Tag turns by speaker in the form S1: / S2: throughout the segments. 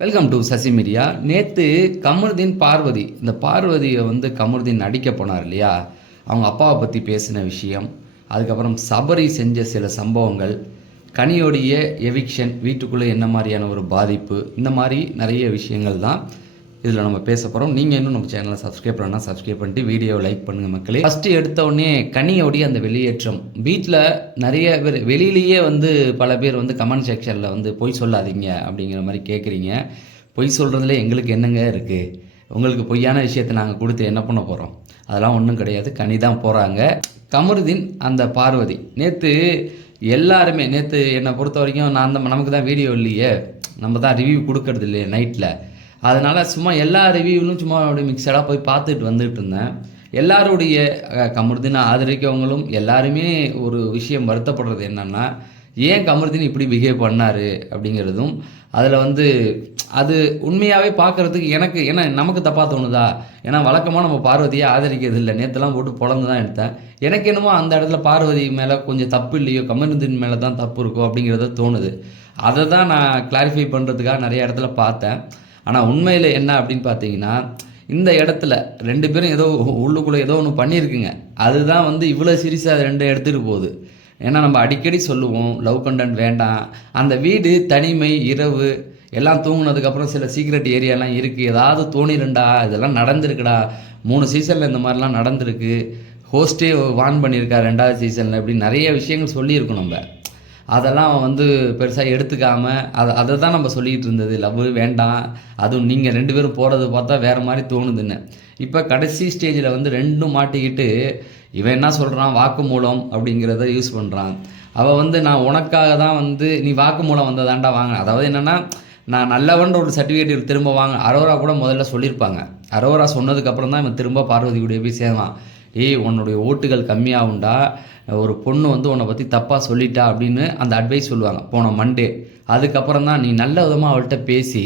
S1: Welcome to Sasi media நேற்று கமருதீன் பார்வதி இந்த பார்வதியை வந்து கமருதீன் நடிக்க போனார் இல்லையா? அவங்க அப்பாவை பற்றி பேசின விஷயம் அதுக்கப்புறம் சபரி செஞ்ச சில சம்பவங்கள் கனியோடைய எவிக்ஷன் வீட்டுக்குள்ளே என்ன மாதிரியான ஒரு பாதிப்பு இந்த மாதிரி நிறைய விஷயங்கள் தான் இதில் நம்ம பேச போகிறோம் நீங்கள் இன்னும் நம்ம சேனலை சப்ஸ்கிரைப் பண்ணால் சப்ஸ்கிரைப் பண்ணிட்டு வீடியோ லைக் பண்ணுங்கள் மக்களே. ஃபஸ்ட்டு எடுத்த உடனே கனியோடைய அந்த வெளியேற்றம். வீட்டில் நிறைய பேர் வெளியிலேயே வந்து பல பேர் வந்து கமெண்ட் செக்ஷனில் வந்து பொய் சொல்லாதீங்க அப்படிங்கிற மாதிரி கேட்குறீங்க பொய் சொல்கிறதுல எங்களுக்கு என்னங்க இருக்குது உங்களுக்கு பொய்யான விஷயத்தை நாங்கள் கொடுத்து என்ன பண்ண போகிறோம் அதெல்லாம் ஒன்றும் கிடையாது. கனி தான் போகிறாங்க கமருதீன் அந்த பார்வதி. நேற்று எல்லாருமே நேற்று என்னை பொறுத்த வரைக்கும் நான் தான் நமக்கு தான் வீடியோ இல்லையே. நம்ம தான் ரிவ்யூ கொடுக்கறது இல்லையே நைட்டில் அதனால் சும்மா எல்லா ரிவ்யூவிலும் சும்மா அப்படியே மிக்சடாக போய் பார்த்துட்டு வந்துட்டு இருந்தேன். எல்லாருடைய கமருதினை ஆதரிக்கவங்களும் எல்லாருமே ஒரு விஷயம் வருத்தப்படுறது என்னன்னா ஏன் கமருதீன் இப்படி பிஹேவ் பண்ணார் அப்படிங்கிறதும் அதில் வந்து அது உண்மையாகவே பார்க்கறதுக்கு எனக்கு ஏன்னா நமக்கு தப்பாக தோணுதா? ஏன்னா வழக்கமாக நம்ம பார்வதியை ஆதரிக்கிறது இல்லை. நேற்றுலாம் போட்டு பொழந்து தான் எடுத்தேன். எனக்கு என்னமோ அந்த இடத்துல பார்வதி மேலே கொஞ்சம் தப்பு இல்லையோ கமருதீன் மேலே தான் தப்பு இருக்கோ அப்படிங்கிறத தோணுது. அதை தான் நான் கிளாரிஃபை பண்ணுறதுக்காக நிறைய இடத்துல பார்த்தேன். ஆனால் உண்மையில் என்ன அப்படின்னு பார்த்தீங்கன்னா இந்த இடத்துல ரெண்டு பேரும் ஏதோ உள்ளுக்குள்ளே ஏதோ ஒன்று பண்ணியிருக்குங்க. அதுதான் வந்து இவ்வளோ சீரியஸாக அது ரெண்டும் எடுத்துகிட்டு போகுது. ஏன்னா நம்ம அடிக்கடி சொல்லுவோம் லவ் கண்டென்ட் வேண்டாம். அந்த வீடு தனிமை இரவு எல்லாம் தூங்கினதுக்கப்புறம் சில சீக்ரெட் ஏரியாலாம் இருக்குது ஏதாவது தோணிருண்டா? இதெல்லாம் நடந்திருக்குடா? மூணு சீசனில் இந்த மாதிரிலாம் நடந்திருக்கு. ஹோஸ்டே வான் பண்ணியிருக்கா ரெண்டாவது சீசனில் இப்படி நிறைய விஷயங்கள் சொல்லியிருக்கோம் நம்ம. அதெல்லாம் அவன் வந்து பெருசாக எடுத்துக்காமல் அதை அதை தான் நம்ம சொல்லிகிட்டு இருந்தது. லவ் வேண்டாம். அதுவும் நீங்கள் ரெண்டு பேரும் போகிறது பார்த்தா வேறு மாதிரி தோணுதுன்னு. இப்போ கடைசி ஸ்டேஜில் வந்து ரெண்டும் மாட்டிக்கிட்டு இவன் என்ன சொல்கிறான் வாக்குமூலம் அப்படிங்கிறத யூஸ் பண்ணுறான் அவள் வந்து நான் உனக்காக தான் வந்து நீ வாக்குமூலம் வந்ததாண்டா வாங்க அதாவது என்னென்னா நான் நல்லவன்ற ஒரு சர்டிஃபிகேட் திரும்ப வாங்க அரோரா கூட முதல்ல சொல்லியிருப்பாங்க. அரோரா சொன்னதுக்கப்புறம் தான் இவன் திரும்ப பார்வதி கூட போய் சேர்வான். ஏய் உன்னுடைய ஓட்டுகள் கம்மியாகுண்டா ஒரு பொண்ணு வந்து உன்னை பற்றி தப்பாக சொல்லிட்டா அப்படின்னு அந்த அட்வைஸ் சொல்லுவாங்க. போன மண்டே அதுக்கப்புறம் தான் நீ நல்ல விதமாக அவள்கிட்ட பேசி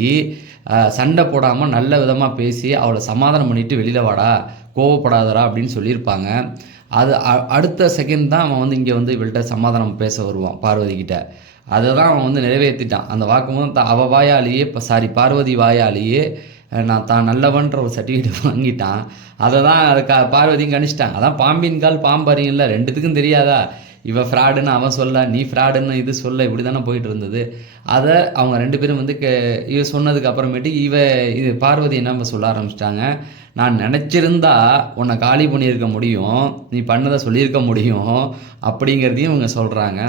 S1: சண்டை போடாமல் நல்ல விதமாக பேசி அவளை சமாதானம் பண்ணிவிட்டு வெளியில் வாடா கோவப்படாதடா அப்படின்னு சொல்லியிருப்பாங்க. அது அடுத்த செகண்ட் தான் அவன் வந்து இங்கே வந்து இவள்கிட்ட சமாதானம் பேச வருவான் பார்வதிக்கிட்ட அதை தான் அவன் வந்து நிறைவேற்றிட்டான் அந்த வாக்குமூலம் த- அவ வாயாலேயே இப்போ சாரி பார்வதி வாயாலேயே நான் தான் நல்லவன்ற ஒரு சர்டிஃபிகேட் வாங்கிட்டான். அதை தான் அதுக்கு பார்வதியும் கணிச்சிட்டாங்க அதான் பாம்பின் கால் பாம்பறியும் இல்லை ரெண்டுத்துக்கும் தெரியாதா? இவ ஃப்ராடுன்னு அவன் சொல்ல நீ ஃப்ராடுன்னு இது சொல்ல இப்படி தானே போயிட்டு இருந்தது. அதை அவங்க ரெண்டு பேரும் வந்து கே இவ சொன்னதுக்கு அப்புறமேட்டு இவ இது பார்வதி என்ன சொல்ல ஆரம்பிச்சிட்டாங்க. நான் நினச்சிருந்தா உன்னை காலி பண்ணியிருக்க முடியும் நீ பண்ணதை சொல்லியிருக்க முடியும் அப்படிங்கிறதையும் இவங்க சொல்கிறாங்க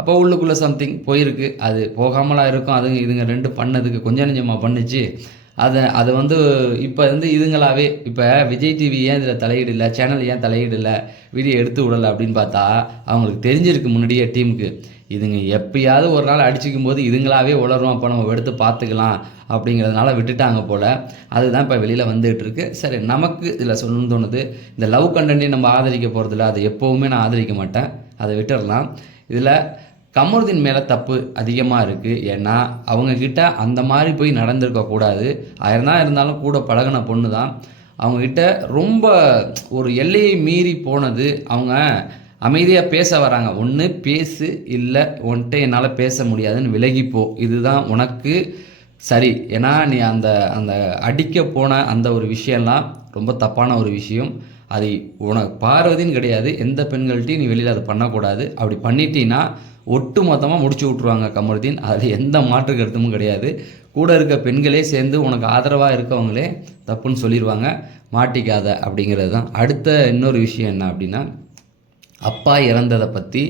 S1: அப்போ உள்ளுக்குள்ளே சம்திங் போயிருக்கு. அது போகாமலாம் இருக்கும். அதுங்க இதுங்க ரெண்டு பண்ணதுக்கு கொஞ்சம் நெஞ்சமாக பண்ணுச்சு. அதை அதை வந்து இப்போ வந்து இதுங்களாவே இப்போ விஜய் டிவி ஏன் இதில் தலையிடல சேனல் ஏன் தலையிடல வீடியோ எடுத்து விடலை அப்படின்னு பார்த்தா அவங்களுக்கு தெரிஞ்சிருக்கு முன்னாடியே டீமுக்கு. இதுங்க எப்பயாவது ஒரு நாள் அடிச்சிக்கும் போது இதுங்களாவே உளரும் அப்போ நம்ம எடுத்து பார்த்துக்கலாம் அப்படிங்கிறதுனால விட்டுட்டாங்க போல். அதுதான் இப்போ வெளியில் வந்துகிட்டு இருக்கு. சரி நமக்கு இதில் சொல்லணும்னு தோணுது. இந்த லவ் கண்டென்ட்டையும் நம்ம ஆதரிக்க போகிறதில்ல அதை எப்போவுமே நான் ஆதரிக்க மாட்டேன். அதை விட்டுடலாம் இதில் கமருதீன் மேலே தப்பு அதிகமாக இருக்குது ஏன்னா அவங்கக்கிட்ட அந்த மாதிரி போய் நடந்திருக்கக்கூடாது ஆயிரம் தான் இருந்தாலும் கூட பழகின பொண்ணு தான். அவங்கக்கிட்ட ரொம்ப ஒரு எல்லையை மீறி போனது அவங்க அமைதியாக பேச வராங்க. ஒன்று பேசு இல்லை உன்கிட்ட என்னால் பேச முடியாதுன்னு விலகிப்போ இதுதான் உனக்கு சரி. ஏன்னா நீ அந்த அந்த அடிக்க போன அந்த ஒரு விஷயம்லாம் ரொம்ப தப்பான ஒரு விஷயம். அது உனக்கு பார்வதின்னு கிடையாது எந்த பெண்கள்ட்டையும் நீ வெளியில் அதை பண்ணக்கூடாது. அப்படி பண்ணிட்டீங்கன்னா ஒட்டு மொத்தமாக முடிச்சு விட்ருவாங்க கமருதீன் அதில் எந்த மாற்று கருத்துமும் கிடையாது. கூட இருக்க பெண்களே சேர்ந்து உனக்கு ஆதரவாக இருக்கவங்களே தப்புன்னு சொல்லிடுவாங்க மாட்டிக்காத அப்படிங்கிறது தான். அடுத்த இன்னொரு விஷயம் என்ன அப்படின்னா அப்பா இறந்ததை பற்றி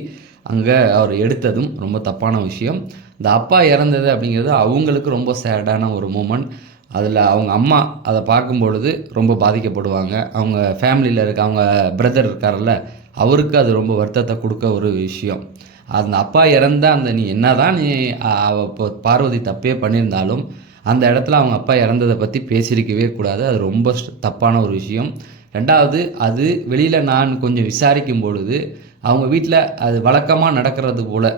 S1: அங்கே அவர் எடுத்ததும் ரொம்ப தப்பான விஷயம். இந்த அப்பா இறந்தது அப்படிங்கிறது அவங்களுக்கு ரொம்ப சேடான ஒரு மூமெண்ட். அதில் அவங்க அம்மா அதை பார்க்கும் பொழுது ரொம்ப பாதிக்கப்படுவாங்க. அவங்க ஃபேமிலியில் இருக்க அவங்க பிரதர் இருக்கார்ல அவருக்கு அது ரொம்ப வருத்தத்தை கொடுக்க ஒரு விஷயம். அந்த அப்பா இறந்த அந்த நீ என்னதான் நீ இப்போ பார்வதி தப்பே பண்ணியிருந்தாலும் அந்த இடத்துல அவங்க அப்பா இறந்ததை பற்றி பேசியிருக்கவே கூடாது. அது ரொம்ப தப்பான ஒரு விஷயம். ரெண்டாவது அது வெளியில் நான் கொஞ்சம் விசாரிக்கும் பொழுது அவங்க வீட்டில் அது வழக்கமாக நடக்கிறது போல்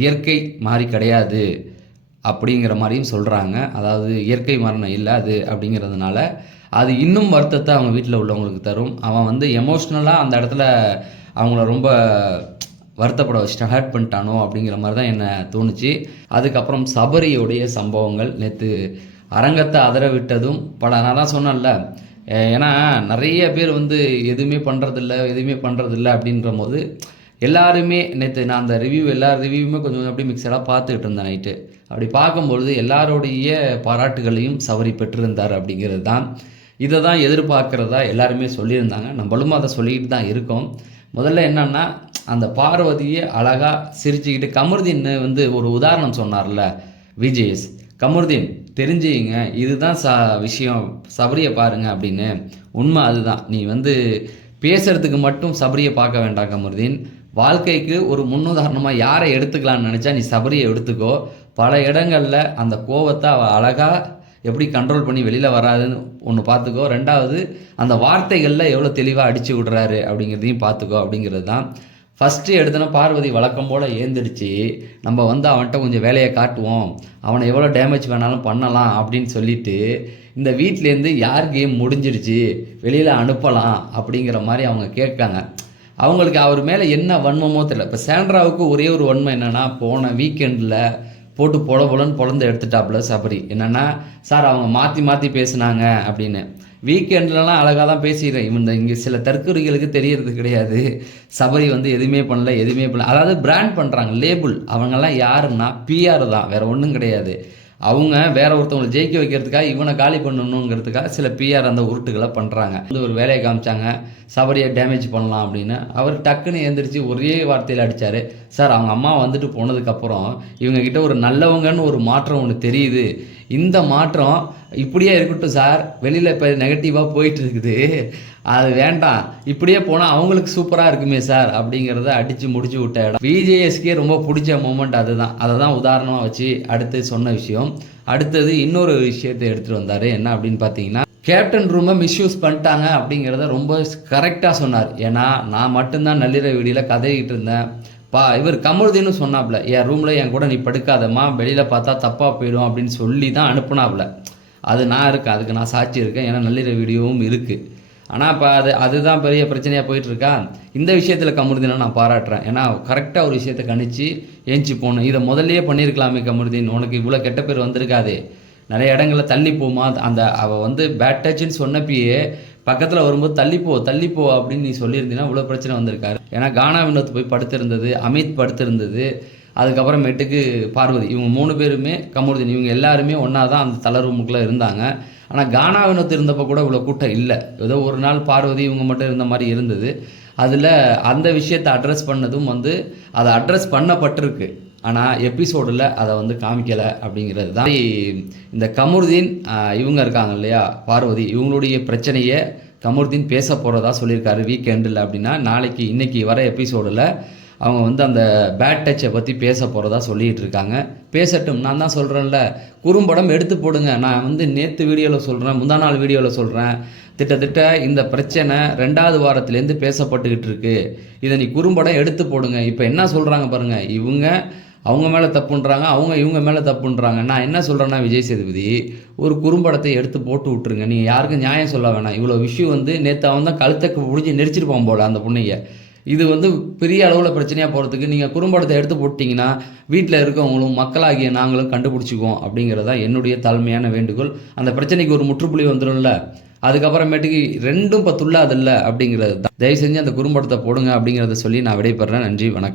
S1: இயற்கை மாதிரி கிடையாது. அப்படிங்கிற மாதிரியும் சொல்கிறாங்க அதாவது இயற்கை மரணம் இல்லை அது அப்படிங்கிறதுனால அது இன்னும் வருத்தத்தை அவங்க வீட்டில் உள்ளவங்களுக்கு தரும். அவன் வந்து எமோஷ்னலாக அந்த இடத்துல அவங்கள ரொம்ப வருத்தப்பட வச்சுட்டான் ஹர்ட் பண்ணிட்டானோ அப்படிங்கிற மாதிரி தான் என்ன தோணுச்சு. அதுக்கப்புறம் சபரியோடைய சம்பவங்கள் நேற்று அரங்கத்தை அதர விட்டதும் பல நான் தான் சொன்னேன்ல ஏன்னா நிறைய பேர் வந்து எதுவுமே பண்ணுறதில்ல எதுவுமே பண்ணுறதில்ல அப்படின்ற போது எல்லாருமே நேற்று நான் அந்த ரிவ்யூ எல்லா ரிவ்யூவுமே கொஞ்சம் அப்படியே மிக்சடாக பார்த்துக்கிட்டு இருந்தேன் நைட்டு அப்படி பார்க்கும்பொழுது எல்லாருடைய பாராட்டுகளையும் சவரி பெற்றிருந்தார் அப்படிங்கிறது தான். இதை தான் எதிர்பார்க்குறதா எல்லாருமே சொல்லியிருந்தாங்க. நம்மளும் அதை சொல்லிக்கிட்டு தான் இருக்கோம். முதல்ல என்னன்னா அந்த பார்வதியை அழகாக சிரிச்சுக்கிட்டு கமருதீன் வந்து ஒரு உதாரணம் சொன்னார்ல விஜயஸ் கமருதீன் தெரிஞ்சுங்க இதுதான் ச விஷயம். சபரியை பாருங்க அப்படின்னு. உண்மை அதுதான். நீ வந்து பேசுறதுக்கு மட்டும் சபரியை பார்க்க வேண்டாம் கமருதீன். வாழ்க்கைக்கு ஒரு முன்னுதாரணமாக யாரை எடுத்துக்கலாம்னு நினச்சா நீ சபரியை எடுத்துக்கோ. பல இடங்களில் அந்த கோவத்தை அவள் அழகாக எப்படி கண்ட்ரோல் பண்ணி வெளியில் வராதுன்னு ஒன்று பார்த்துக்கோ. ரெண்டாவது அந்த வார்த்தைகளில் எவ்வளோ தெளிவாக அடித்து விடுறாரு அப்படிங்கிறதையும் பார்த்துக்கோ அப்படிங்கிறது தான் ஃபஸ்ட்டு எடுத்தன பார்வதி வழக்கம் போல் ஏந்திரிச்சு நம்ம வந்து அவன்கிட்ட கொஞ்சம் வேலையை காட்டுவோம் அவனை எவ்வளோ டேமேஜ் வேணாலும் பண்ணலாம் அப்படின்னு சொல்லிட்டு இந்த வீட்டிலேருந்து யார் கேம் முடிஞ்சிடுச்சு வெளியில் அனுப்பலாம் அப்படிங்கிற மாதிரி அவங்க கேட்காங்க. அவங்களுக்கு அவர் மேலே என்ன வன்மமோ தெரியல. இப்போ சேண்ட்ராவுக்கு ஒரே ஒரு வன்மம் என்னென்னா போன வீக்கெண்டில் போட்டு பொல பொலன்னு பொழந்து எடுத்துட்டாப்புல சபரி. என்னென்னா சார் அவங்க மாற்றி மாற்றி பேசுனாங்க அப்படின்னு. வீக்கெண்ட்லலாம் அழகாக தான் பேசிடுறேன் இவன் இங்கே சில தற்கொலைகளுக்கு தெரியறது கிடையாது. சபரி வந்து எதுவுமே பண்ணல எதுவுமே பண்ணல. அதாவது பிராண்ட் பண்ணுறாங்க லேபிள் அவங்கெல்லாம் யாருன்னா பிஆர் தான். வேறு ஒன்றும் கிடையாது. அவங்க வேற ஒருத்தவங்களை ஜெயிக்க வைக்கிறதுக்காக இவனை காலி பண்ணணுங்கிறதுக்காக சில பிஆர் அந்த உருட்டுகளை பண்ணுறாங்க வந்து ஒரு வேலையை காமிச்சாங்க. சபரியை டேமேஜ் பண்ணலாம் அப்படின்னு. அவர் டக்குன்னு எந்திரிச்சு ஒரே வார்த்தையில் அடித்தார் சார் அவங்க அம்மா வந்துட்டு போனதுக்கப்புறம் இவங்கக்கிட்ட ஒரு நல்லவங்கன்னு ஒரு மாற்றம் ஒன்று தெரியுது. இந்த மாற்றம் இப்படியே இருக்கட்டும் சார். வெளியில் இப்போ நெகட்டிவாக போயிட்டு இருக்குது. அது வேண்டாம். இப்படியே போனால் அவங்களுக்கு சூப்பராக இருக்குமே சார் அப்படிங்கிறத அடித்து முடிச்சு விட்ட இடம். விஜேஎஸ்கே ரொம்ப பிடிச்ச மூமெண்ட் அதுதான். அதை தான் உதாரணமாக வச்சு அடுத்து சொன்ன விஷயம். அடுத்தது இன்னொரு விஷயத்தை எடுத்துகிட்டு வந்தார். என்ன அப்படின்னு பார்த்தீங்கன்னா கேப்டன் ரூமை மிஸ்யூஸ் பண்ணிட்டாங்க அப்படிங்கிறத ரொம்ப கரெக்டாக சொன்னார். ஏன்னா நான் மட்டும்தான் நள்ளிரவு வீடியில் கதைக்கிட்டு இருந்தேன். பா இவர் கமருதீன்னு சொன்னாப்புல என் ரூமில் என் கூட நீ படுக்காதம்மா. வெளியில் பார்த்தா தப்பாக போயிடும் அப்படின்னு சொல்லி தான் அனுப்புனாப்ல. அது நான் இருக்கேன். அதுக்கு நான் சாட்சி இருக்கேன். ஏன்னா நள்ளிரவு வீடியோவும் இருக்குது ஆனால் இப்போ அது அதுதான் பெரிய பிரச்சனையாக போயிட்டுருக்கா? இந்த விஷயத்தில் கமருதீனை நான் பாராட்டுறேன். ஏன்னா கரெக்டாக ஒரு விஷயத்தை கணிச்சு ஏஞ்சி போகணும் இதை முதல்லையே பண்ணியிருக்கலாமே கமருதீன் உனக்கு இவ்வளோ கெட்ட பேர் வந்திருக்காதே. நிறைய இடங்களில் தள்ளி போமா அந்த அவள் வந்து பேட் டச்சுன்னு சொன்னப்பயே பக்கத்தில் வரும்போது தள்ளிப்போ தள்ளிப்போ அப்படின்னு நீ சொல்லியிருந்தீங்கன்னா இவ்வளோ பிரச்சனை வந்திருக்காரு. ஏன்னா கானா வினோத் போய் படுத்திருந்தது அமித் படுத்திருந்தது அதுக்கப்புறமேட்டுக்கு பார்வதி. இவங்க மூணு பேருமே கமருதீன் இவங்க எல்லாருமே ஒன்றா தான் அந்த தலை ரூமுக்குள்ளே இருந்தாங்க. ஆனால் கானா இருந்தப்போ கூட இவ்வளோ கூட்டம் இல்லை. ஏதோ ஒரு நாள் பார்வதி இவங்க மட்டும் இருந்த மாதிரி இருந்தது. அதில் அந்த விஷயத்தை அட்ரஸ் பண்ணதும் வந்து அதை அட்ரஸ் பண்ணப்பட்டிருக்கு. ஆனால் எபிசோடில் அதை வந்து காமிக்கலை அப்படிங்கிறது தான். இந்த கமுருதீன் இவங்க இருக்காங்க இல்லையா? பார்வதி இவங்களுடைய பிரச்சனையை கமுருதீன் பேச போகிறதா சொல்லியிருக்காரு வீக்கெண்டில் அப்படின்னா நாளைக்கு இன்றைக்கி வர எபிசோடில் அவங்க வந்து அந்த பேட் டச்சை பற்றி பேச போகிறதா சொல்லிகிட்டு இருக்காங்க. பேசட்டும். நான் தான் சொல்கிறேன்ல குறும்படம் எடுத்து போடுங்க. நான் வந்து நேற்று வீடியோவில் சொல்கிறேன் முந்தா நாள் வீடியோவில் சொல்கிறேன் திட்டத்திட்ட இந்த பிரச்சனை ரெண்டாவது வாரத்துலேருந்து பேசப்பட்டுக்கிட்டு இருக்குது இதை நீ குறும்படம் எடுத்து போடுங்க. இப்போ என்ன சொல்கிறாங்க பாருங்கள் இவங்க அவங்க மேலே தப்புன்றாங்க. அவங்க இவங்க மேலே தப்புன்றாங்க. நான் என்ன சொல்கிறேன்னா விஜய் சேதுபதி ஒரு குறும்படத்தை எடுத்து போட்டு விட்ருங்க நீங்கள் யாருக்கும் நியாயம் சொல்ல வேணாம். இவ்வளோ விஷயம் வந்து நேற்று அவன் தான் கழுத்தை பிடிச்சி நெரிச்சிருப்பான் போல அந்த பொண்ணைய இது வந்து பெரிய அளவில் பிரச்சனையாக போகிறதுக்கு நீங்கள் குறும்படத்தை எடுத்து போட்டிங்கன்னா வீட்டில் இருக்கவங்களும் மக்களாகிய நாங்களும் கண்டுபிடிச்சிக்குவோம் அப்படிங்கிறதா என்னுடைய தாழ்மையான வேண்டுகோள். அந்த பிரச்சனைக்கு ஒரு முற்றுப்புள்ளி வந்துடும்ல அதுக்கப்புறமேட்டுக்கு ரெண்டும் இப்போ துள்ளாதில்ல அப்படிங்கிறது தான் தயவு செஞ்சு அந்த குறும்படத்தை போடுங்க அப்படிங்கிறத சொல்லி நான் விடைபெறேன் நன்றி வணக்கம்.